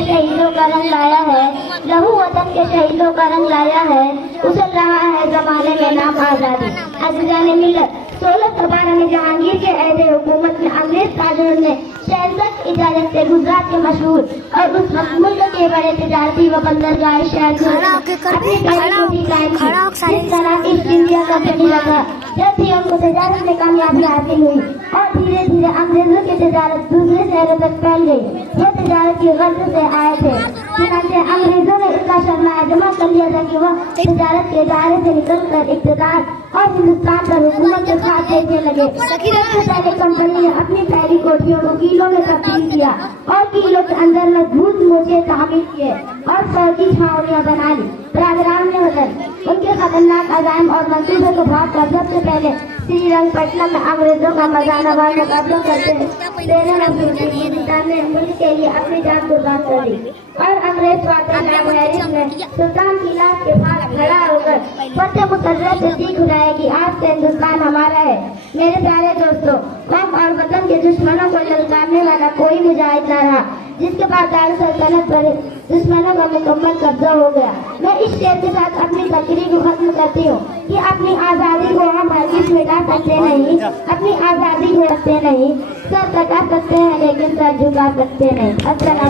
के शहीदों का रंग लाया है, लहू वतन के शहीदों का रंग लाया है, उछल रहा है जमाने में नाम आजादी। अज़ीज़ाने मिल्लत 1612 में जहांगीर के अहद हुकूमत में अंग्रेज ताजरों ने शहजाद की इजाजत से गुजरात के मशहूर और उस वक्त मुल्क के बड़े तिजारती व बंदरगाह शहर अपनी पहली कोठी कायम की। इस तरह ईस्ट इंडिया कंपनी लगा। जब ही उनको तजारत में कामयाबी हासिल हुई और धीरे धीरे अंग्रेजों की तजारत दूसरे शहरों तक फैल गई। ये तजारत की गर्ज से आए थे, चुनांचे अंग्रेजों ने इतना सरमाया जमा कर लिया था कि वह तजारत के दायरे से निकलकर इक़्तिदार और हिंदुस्तान पर हुकूमत के साथ देखने लगे। सबसे पहले कंपनी ने अपनी पहली कोठियों को किलों में तब्दील किया और किलों के अंदर मजबूत मोर्चे तामीर किए और फौजी छावनियां बना ली। प्रोग्राम ने बदल उनके खतरनाक अज़ाइम और मंसूबे को भाग कर सबसे पहले श्रीरंगपट्टनम में अंग्रेजों का मजानवार मुकाबला करते ने मुल्क के लिए अपनी जान कुर्बान कर दी और अंग्रेज ने सुल्तान की लाश के पास खड़ा होकर फतेह मुकर्रर से चीख उठाया कि आज से हिंदुस्तान हमारा है। मेरे प्यारे दोस्तों, कौम और वतन के दुश्मनों को ललकारने वाला कोई मुजाहिद न रहा जिसके पास दारुल सल्तनत पर दुश्मनों का मुकम्मल कब्जा हो गया। मैं इस शेर के साथ अपनी तकरीर को खत्म करती हूँ कि अपनी आज़ादी को हम हरगिज़ मिटा सकते नहीं, अपनी आज़ादी को रखते नहीं, सर कटा सकते हैं लेकिन सर झुका सकते नहीं। अस्सलाम।